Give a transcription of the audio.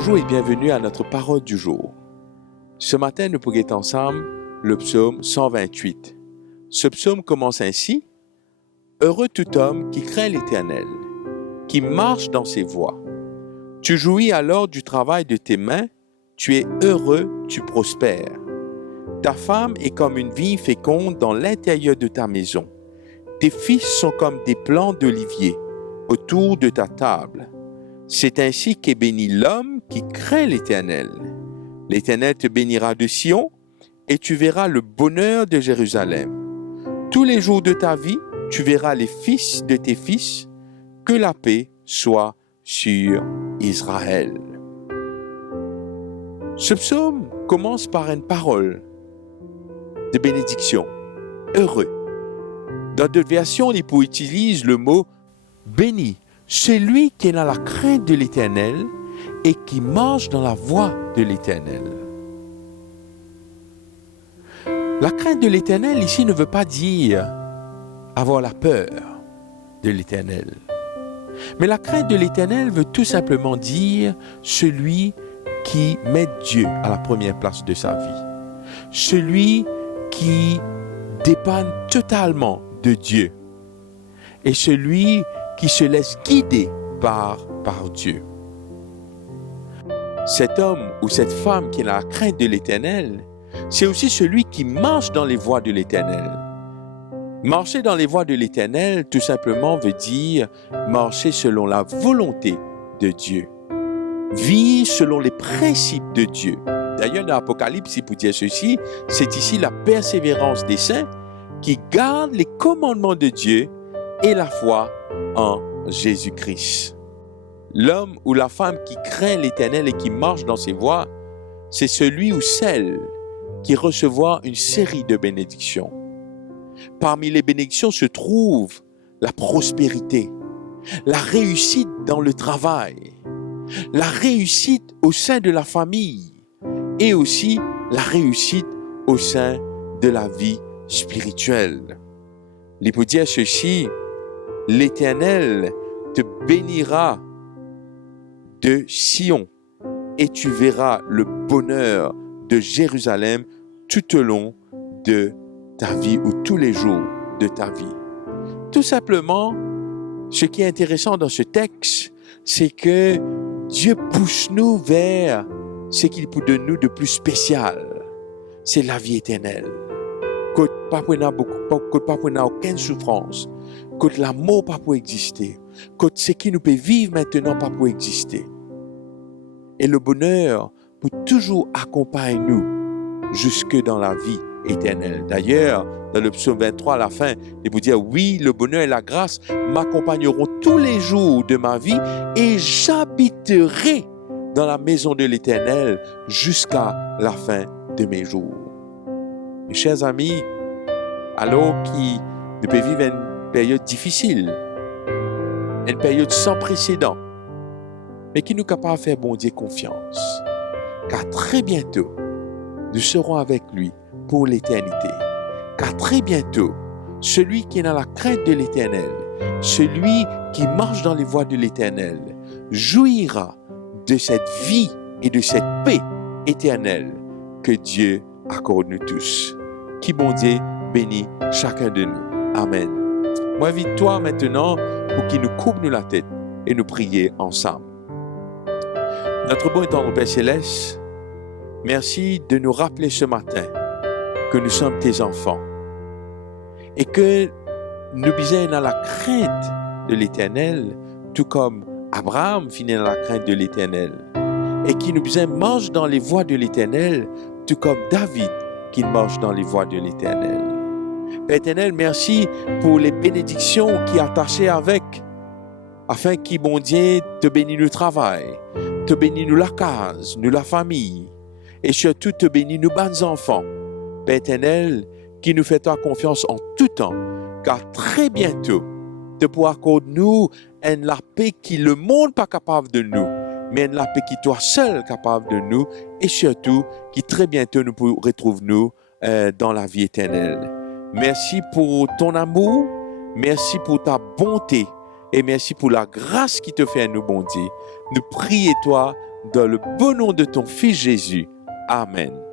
Bonjour et bienvenue à notre parole du jour. Ce matin, nous pourrions ensemble le psaume 128. Ce psaume commence ainsi: Heureux tout homme qui craint l'Éternel, qui marche dans ses voies. Tu jouis alors du travail de tes mains, tu es heureux, tu prospères. Ta femme est comme une vigne féconde dans l'intérieur de ta maison. Tes fils sont comme des plants d'olivier autour de ta table. C'est ainsi qu'est béni l'homme qui craint l'Éternel. L'Éternel te bénira de Sion et tu verras le bonheur de Jérusalem. Tous les jours de ta vie, tu verras les fils de tes fils. Que la paix soit sur Israël. Ce psaume commence par une parole de bénédiction. Heureux. Dans d'autres versions, l'Époux utilise le mot béni. Celui qui est dans la crainte de l'Éternel et qui marche dans la voie de l'Éternel. La crainte de l'Éternel ici ne veut pas dire avoir la peur de l'Éternel. Mais la crainte de l'Éternel veut tout simplement dire celui qui met Dieu à la première place de sa vie. Celui qui dépend totalement de Dieu. Et celui qui se laisse guider par Dieu. Cet homme ou cette femme qui a la crainte de l'Éternel, c'est aussi celui qui marche dans les voies de l'Éternel. Marcher dans les voies de l'Éternel, tout simplement, veut dire marcher selon la volonté de Dieu. Vivre selon les principes de Dieu. D'ailleurs, dans l'Apocalypse, il peut dire ceci, c'est ici la persévérance des saints qui gardent les commandements de Dieu et la foi en Jésus-Christ. L'homme ou la femme qui craint l'Éternel et qui marche dans ses voies, c'est celui ou celle qui recevra une série de bénédictions. Parmi les bénédictions se trouve la prospérité, la réussite dans le travail, la réussite au sein de la famille et aussi la réussite au sein de la vie spirituelle. Il peut dire ceci: l'Éternel te bénira de Sion et tu verras le bonheur de Jérusalem tout au long de ta vie ou tous les jours de ta vie. Tout simplement, ce qui est intéressant dans ce texte, c'est que Dieu pousse nous vers ce qu'il peut de nous de plus spécial. C'est la vie éternelle. Côte pas pour n'a aucune souffrance. Côte l'amour pas pour exister. Côte ce qui nous peut vivre maintenant pas pour exister. Et le bonheur peut toujours accompagner nous jusque dans la vie éternelle. D'ailleurs, dans le psaume 23 à la fin, il peut dire: oui, le bonheur et la grâce m'accompagneront tous les jours de ma vie et j'habiterai dans la maison de l'Éternel jusqu'à la fin de mes jours. Mes chers amis, alors nous pouvons vivre une période difficile, une période sans précédent, mais qui nous est capable de faire bon Dieu confiance, car très bientôt, nous serons avec lui pour l'éternité. Car très bientôt, celui qui est dans la crainte de l'Éternel, celui qui marche dans les voies de l'Éternel, jouira de cette vie et de cette paix éternelle que Dieu accorde nous tous. Qui bon Dieu bénit chacun de nous. Amen. Moi, invite-toi maintenant pour qu'il nous coupe nous la tête et nous prier ensemble. Notre bon et tendre Père Céleste, merci de nous rappeler ce matin que nous sommes tes enfants et que nous sommes dans la crainte de l'Éternel, tout comme Abraham finit dans la crainte de l'Éternel, et qui nous marche dans les voies de l'Éternel, tout comme David qui marche dans les voies de l'Éternel. Père éternel, merci pour les bénédictions qui attachées avec, afin qu'il, bon Dieu, te bénisse le travail, te bénisse nous la case, nous la famille, et surtout te bénisse nous bons enfants. Père éternel, qui nous fait ta confiance en tout temps, car très bientôt, te pourras accorder nous la paix qui le monde pas capable de nous, mais la paix qui toi seul capable de nous, et surtout qui très bientôt nous retrouve nous dans la vie éternelle. Merci pour ton amour, merci pour ta bonté, et merci pour la grâce qui te fait à nous, bon Dieu. Nous prions toi Dans le beau nom de ton Fils Jésus. Amen.